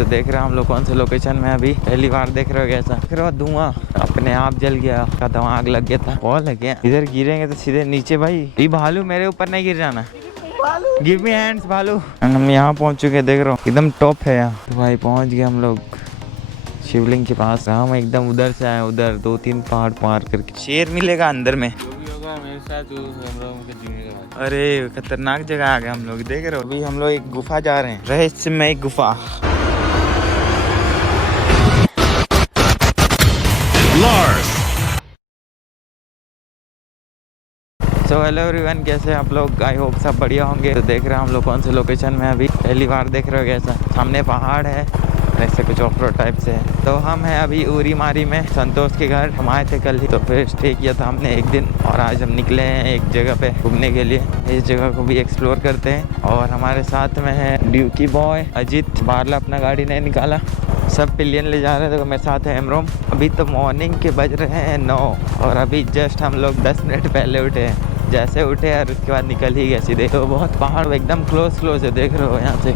तो देख रहे हो हम लोग कौन से लोकेशन में अभी पहली बार देख रहे हो कैसा देख रहे हो धुआं अपने आप जल गया का आग लग गया था बहुत लग गया। इधर गिरेंगे तो सीधे नीचे भाई ये भालू मेरे ऊपर नहीं गिर जाना। गिव मी हैंड्स भालू। हम यहाँ पहुँच चुके देख रहे हो एकदम टॉप है यहाँ। तो भाई पहुँच गए हम लोग शिवलिंग के पास। हम एकदम उधर से आए उधर 2-3 पहाड़ पार करके। शेर मिलेगा अंदर में मेरे साथ अरे खतरनाक जगह आ गए हम लोग देख रहे हो। अभी हम लोग एक गुफा जा रहे हैं रहस्यमय गुफा। सो हेलो एवरीवन कैसे आप लोग। आई होप सब बढ़िया होंगे। तो देख रहे हैं हम लोग कौन से लोकेशन में अभी पहली बार देख रहे हो कैसा सामने पहाड़ है ऐसे कुछ ऑफ रोड टाइप से है। तो हम हैं अभी उरी मारी में संतोष के घर। हम आए थे कल ही तो फिर स्टे किया था हमने एक दिन और आज हम निकले हैं एक जगह पे घूमने के लिए। इस जगह को भी एक्सप्लोर करते हैं और हमारे साथ में है ड्यूकी बॉय अजीत। बारला अपना गाड़ी नहीं निकाला सब पिलियन ले जा रहे थे। तो मेरे साथ है एमरोम। अभी तो मॉर्निंग के बज रहे हैं 9 और अभी जस्ट हम लोग 10 मिनट पहले उठे हैं। जैसे उठे और उसके बाद निकल ही गए सीधे। तो बहुत पहाड़ एकदम क्लोज है देख रहे हो यहाँ से।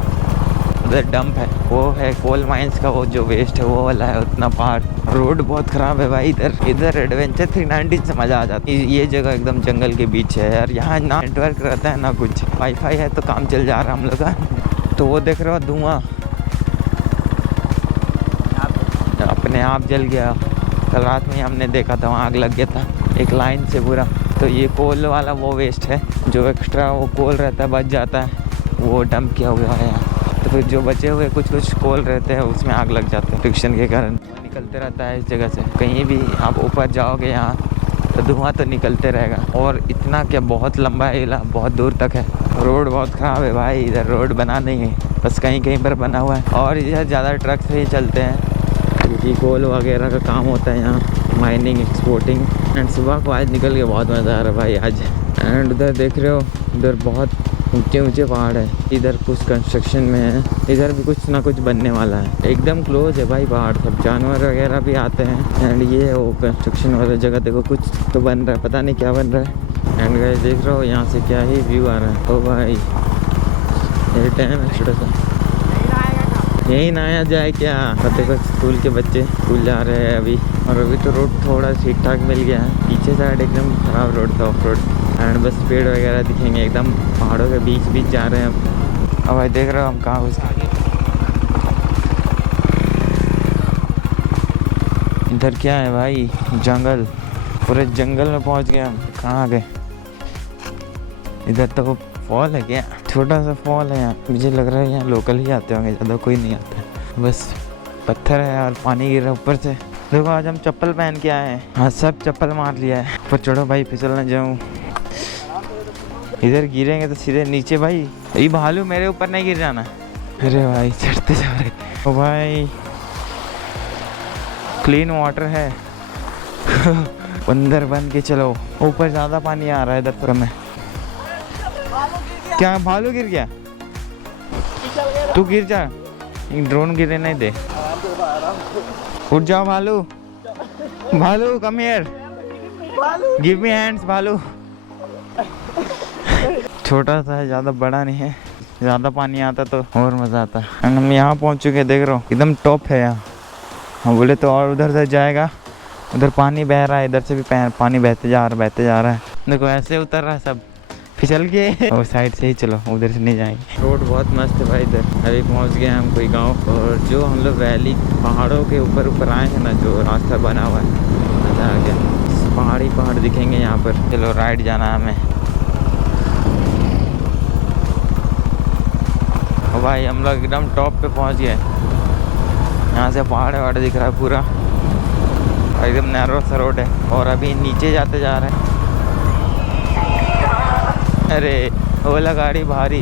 उधर डंप है वो है कोल माइंस का वो जो वेस्ट है वो वाला है उतना पहाड़। रोड बहुत ख़राब है भाई। इधर एडवेंचर 390 से मज़ा आ जाता है। ये जगह एकदम जंगल के बीच है यार। यहाँ ना नेटवर्क रहता है ना कुछ वाईफाई है तो काम चल जा रहा है हम लोग का। तो वो देख रहे हो धुआं अपने आप जल गया। कल रात में हमने देखा था वहाँ आग लग गया था एक लाइन से पूरा। तो ये कोल वाला वो वेस्ट है जो एक्स्ट्रा वो कोल रहता है बच जाता है वो डंप किया हुआ है यहाँ। तो फिर जो बचे हुए कुछ कोल रहते हैं उसमें आग लग जाते हैं फ्रिक्शन के कारण। निकलते रहता है इस जगह से। कहीं भी आप ऊपर जाओगे यहाँ तो धुआं तो निकलते रहेगा। और इतना क्या बहुत लंबा एरिया बहुत दूर तक है। रोड बहुत ख़राब है भाई। इधर रोड बना नहीं है बस कहीं पर बना हुआ है। और इधर ज़्यादा ट्रक से ही चलते हैं क्योंकि कोल वगैरह का काम होता है यहाँ माइनिंग एक्सपोर्टिंग। एंड सुबह को आज निकल के बहुत मज़ा आ रहा है भाई आज। एंड उधर देख रहे हो उधर बहुत ऊंचे पहाड़ है। इधर कुछ कंस्ट्रक्शन में है इधर भी कुछ ना कुछ बनने वाला है। एकदम क्लोज है भाई पहाड़। सब जानवर वगैरह भी आते हैं। एंड ये है वो कंस्ट्रक्शन वाला जगह देखो कुछ तो बन रहा है पता नहीं क्या बन रहा है। एंड गाइस देख रहे हो यहाँ से क्या ही व्यू आ रहा है। तो भाई ये टाइम है छोटा सा यही नहाया जाए क्या। देखो स्कूल के बच्चे स्कूल जा रहे हैं अभी। और अभी तो रोड थोड़ा ठीक ठाक मिल गया है। पीछे साइड एकदम ख़राब रोड था ऑफ रोड। एंड बस पेड़ वगैरह दिखेंगे एकदम पहाड़ों के बीच जा रहे हैं। अब भाई देख रहे हो हम कहाँ घुस गए। इधर क्या है भाई जंगल पूरे जंगल में पहुँच गए हम। कहाँ आ गए। इधर तो फॉल है क्या छोटा सा फॉल है यहाँ। मुझे लग रहा है यहाँ लोकल ही आते होंगे ज़्यादा कोई नहीं आता है। बस पत्थर है और पानी गिर रहा है ऊपर से। देखो आज हम चप्पल पहन के आए हैं। हाँ सब चप्पल मार लिया है। पर चढ़ो भाई फिसल ना जाऊँ। इधर गिरेंगे तो सीधे नीचे भाई ये भालू मेरे ऊपर नहीं गिर जाना। अरे भाई चढ़ते जा रहे ओ भाई क्लीन वाटर है अंदर बन के चलो। ऊपर ज़्यादा पानी आ रहा है इधर पर में। क्या भालू गिर गया तू गिर जा। ड्रोन गिरे नहीं दे। उठ जाओ भालू भालू come here give me hands भालू। छोटा सा है ज़्यादा बड़ा नहीं है। ज़्यादा पानी आता तो और मज़ा आता। हम यहाँ पहुँच चुके देख रहे हो एकदम टॉप है यहाँ। हम बोले तो और उधर से जाएगा उधर पानी बह रहा है इधर से भी पानी बहते जा रहा है। देखो ऐसे उतर रहा है सब फिसल के। और साइड से ही चलो उधर से नहीं जाएंगे। रोड बहुत मस्त है भाई। इधर अभी पहुंच गए हम कोई गांव। और जो हम लोग वैली पहाड़ों के ऊपर आए हैं ना जो रास्ता बना हुआ है मज़ा आ गया। पहाड़ दिखेंगे यहाँ पर। चलो राइड जाना है हमें। और भाई हम लोग एकदम टॉप पे पहुँच गए। यहाँ से पहाड़ दिख रहा है पूरा एकदम नैरो सा रोड है। और अभी नीचे जाते जा रहे हैं। अरे ओला गाड़ी भारी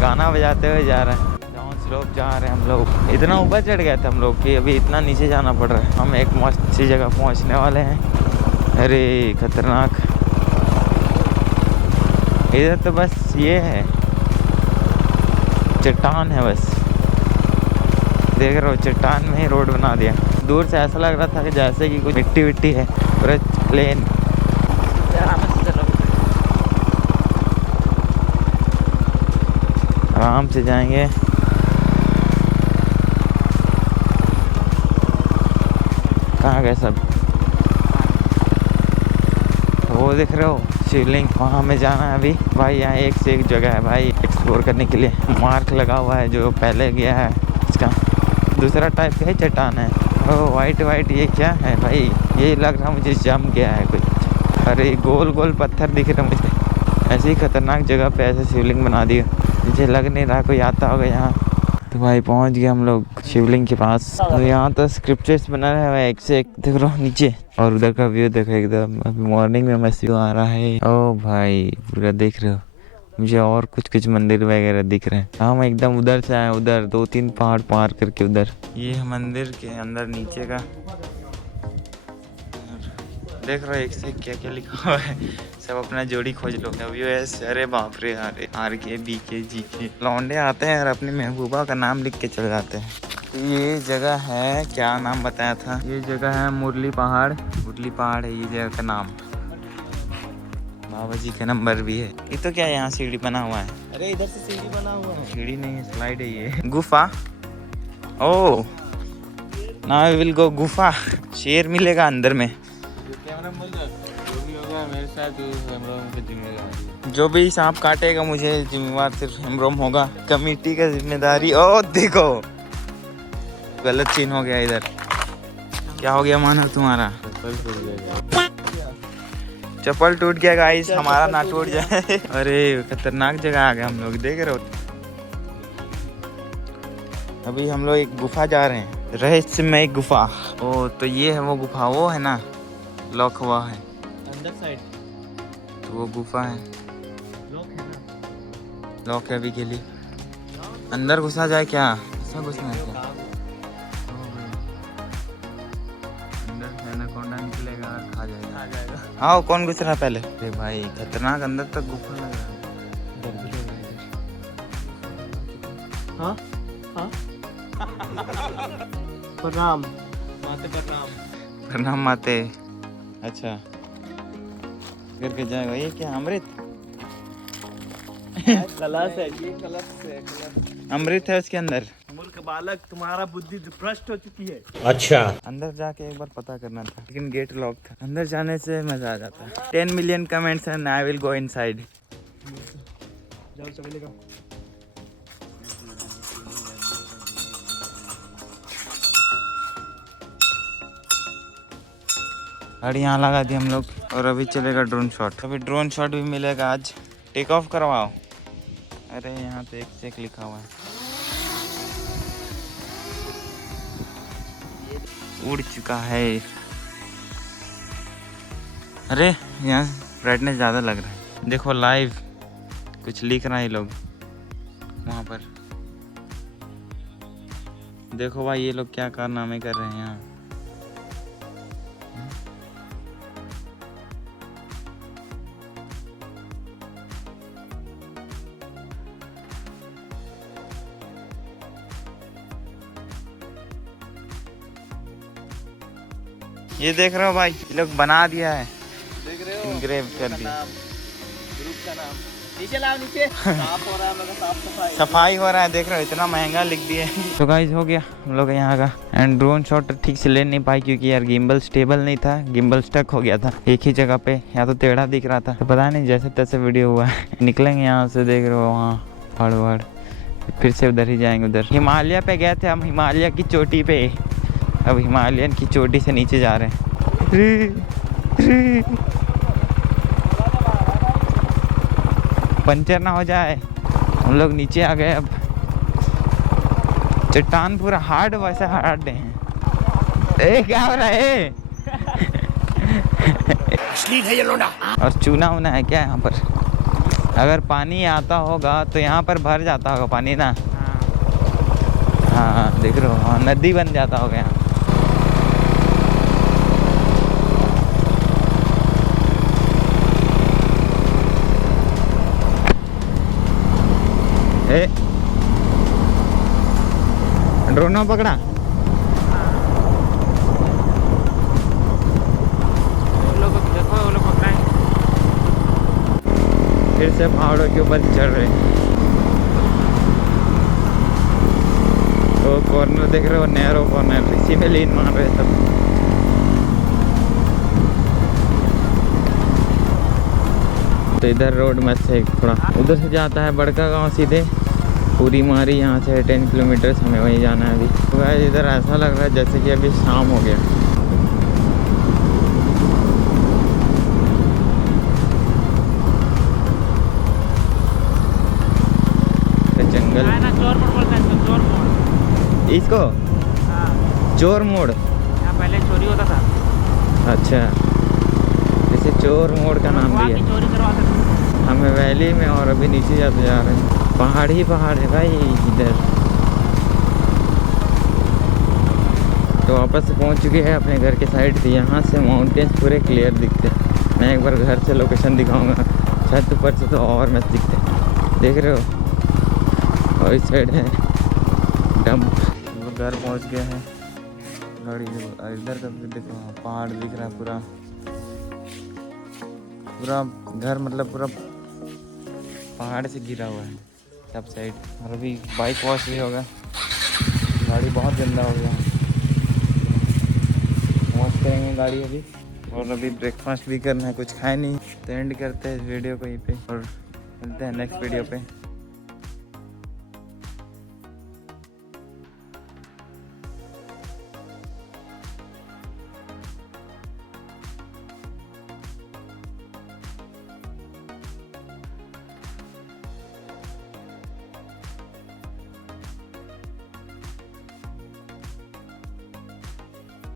गाना बजाते हुए जा रहा है। डाउन स्लोप जा रहे हैं हम लोग। इतना ऊपर चढ़ गए थे हम लोग कि अभी इतना नीचे जाना पड़ रहा है। हम एक मस्त सी जगह पहुंचने वाले हैं। अरे खतरनाक। इधर तो बस ये है चट्टान है बस। देख रहे हो चट्टान में ही रोड बना दिया। दूर से ऐसा लग रहा था कि जैसे कि कुछ मिट्टी है पूरा प्लेन। आराम से जाएंगे। कहाँ गए सब? वो देख रहे हो शिवलिंग, वहाँ हमें जाना है अभी भाई। यहाँ एक से एक जगह है भाई एक्सप्लोर करने के लिए। मार्क लगा हुआ है जो पहले गया है इसका। दूसरा टाइप का ही चट्टान है। ओ वाइट वाइट, ये क्या है भाई? ये लग रहा मुझे जम गया है कुछ। अरे गोल गोल पत्थर दिख रहे मुझे। ऐसी ही खतरनाक जगह पे ऐसे शिवलिंग बना दिया, मुझे लग नहीं रहा कोई आता होगा यहाँ। तो भाई पहुँच गए हम लोग शिवलिंग के पास। तो यहाँ तो स्क्रिप्चर्स बना रहे हैं एक से एक, देख रहा हूँ नीचे। और उधर का व्यू देखो एकदम, अभी मॉर्निंग में मस्त व्यू आ रहा है। ओ भाई पूरा देख रहे हो, मुझे और कुछ कुछ मंदिर वगैरह दिख रहे हैं। हम एकदम उधर से आए, उधर 2-3 पहाड़ पार करके उधर। ये है मंदिर के अंदर नीचे का, देख रहे हो एक से क्या क्या लिखा हुआ है। सब अपना जोड़ी खोज लो। अरे बाप रे, अरे RK BK GK लौंडे आते हैं और अपनी महबूबा का नाम लिख के चले जाते हैं। ये जगह है, क्या नाम बताया था? ये जगह है मुरली पहाड़। मुरली पहाड़ है ये जगह का नाम। बाबा जी का नंबर भी है। ये तो क्या है, यहाँ सीढ़ी बना हुआ है? अरे इधर से सीढ़ी बना हुआ है। सीढ़ी नहीं है, स्लाइड है ये। गुफा। ओ नाउ वी विल गो गुफा। शेर मिलेगा अंदर में। जो भी सांप काटेगा मुझे जिम्मेवार सिर्फ हेमरोम होगा। कमेटी का जिम्मेदारी। ओ देखो गलत सीन हो गया इधर। क्या हो गया मानव तुम्हारा? चप्पल टूट गया गाइस, हमारा ना टूट जाए। अरे खतरनाक जगह आ गए हम लोग, देख रहे हो। अभी हम लोग एक गुफा जा रहे हैं, रहस्यमय गुफा। ओ तो ये है वो गुफा, वो है ना लॉक हुआ है अंदर साइड, तो वो गुफा है। लॉक है ना? लॉक है अभी के लिए। अंदर घुसा जाए क्या? ऐसा घुसना है क्या? अंदर से एनाकोंडा निकलेगा और खा जाएगा। आ जाएगा। हाँ कौन घुस रहा पहले? अरे भाई खतरनाक, अंदर तक गुफा लग रहा है। हाँ हाँ। प्रणाम माते, प्रणाम। प्रणाम माते। अच्छा करके जाएगा। ये क्या अमृत? कलश है ये, कलश से कलश। अमृत है उसके अंदर। मूर्ख बालक, तुम्हारा बुद्धि भ्रष्ट हो चुकी है। अच्छा अंदर जाके एक बार पता करना था, लेकिन गेट लॉक था। अंदर जाने से मजा आ जाता है। 10 million comments and I will go inside. जाओ चलेगा। गाड़ी यहाँ लगा दी हम लोग और अभी चलेगा ड्रोन शॉट। अभी ड्रोन शॉट भी मिलेगा आज। टेक ऑफ करवाओ। अरे यहाँ तो एक से एक लिखा हुआ है। उड़ चुका है। अरे यहाँ ब्राइटनेस ज़्यादा लग रहा है। देखो लाइव कुछ लिख रहा है लोग वहाँ पर। देखो भाई ये लोग क्या कारनामे कर रहे हैं यहाँ। ये देख रहे हो भाई, ये लोग बना दिया है, देख रहे हो? इंग्रेव कर दिया। ग्रुप का नाम नीचे लाओ, नीचे साफ हो रहा है, मतलब साफ सफाई सफाई हो रहा है। देख रहे हो इतना महंगा लिख दिए। तो गाइस हो गया हम लोग यहाँ का। एंड ड्रोन शॉट ठीक से ले नहीं पाई क्योंकि यार गिम्बल स्टेबल नहीं था, गिम्बल स्टक हो गया था एक ही जगह पे, या तो टेढ़ा दिख रहा था। तो पता नहीं जैसे तैसे वीडियो हुआ है। निकलेंगे यहाँ से, देख रहे हो वहाँ पहाड़ वहाड़, फिर से उधर ही जाएंगे। उधर हिमालय पे गए थे हम, हिमालय की चोटी पे। अब हिमालयन की चोटी से नीचे जा रहे हैं। पंचर ना हो जाए। हम लोग नीचे आ गए। अब चट्टान पूरा हार्ड, वैसे हार्ड है। क्या हो रहा है? और चूना वूना है क्या यहाँ पर? अगर पानी आता होगा तो यहाँ पर भर जाता होगा पानी ना। हाँ देख रहे हो, हाँ नदी बन जाता होगा यहाँ। ड्रोन पकड़ा। फिर से पहाड़ों के ऊपर चढ़ रहे हैं। तो कॉर्नर देख रहे हो, नैरो कॉर्नर, इसी में लीन मार रहे सब। तो इधर रोड में से थोड़ा उधर से जाता है बड़का गांव सीधे पूरी मारी, यहाँ से 10 किलोमीटर हमें वहीं जाना है अभी। तो गाइस इधर ऐसा लग रहा है जैसे कि अभी शाम हो गया। तो जंगल चोर मोड़ बोलते हैं, चोर मोड़। इसको हाँ, चोर मोड़। यहाँ पहले चोरी होता था। अच्छा, जैसे चोर मोड़ का नाम वहाँ भी की है। चोरी करवाते थे। हमें वैली में और अभी नीचे जाते जा रहे हैं। पहाड़ ही पहाड़ है भाई इधर। तो वापस से पहुंच चुके हैं अपने घर के साइड से। यहाँ से माउंटेन्स पूरे क्लियर दिखते हैं। मैं एक बार घर से लोकेशन दिखाऊंगा, छत ऊपर से तो और मस्त दिखते हैं, देख रहे हो। और इस साइड है डंप। वो घर पहुंच गए हैं। गाड़ी इधर का भी देखो, पहाड़ दिख रहा है पूरा पूरा घर, मतलब पूरा पहाड़ से गिरा हुआ है सब साइड। और अभी बाइक वॉश भी होगा, गाड़ी बहुत गंदा हो गया। वॉश करेंगे गाड़ी अभी। और अभी ब्रेकफास्ट भी करना है, कुछ खाए नहीं। तो एंड करते हैं इस वीडियो को यहीं पे और मिलते हैं नेक्स्ट वीडियो पे।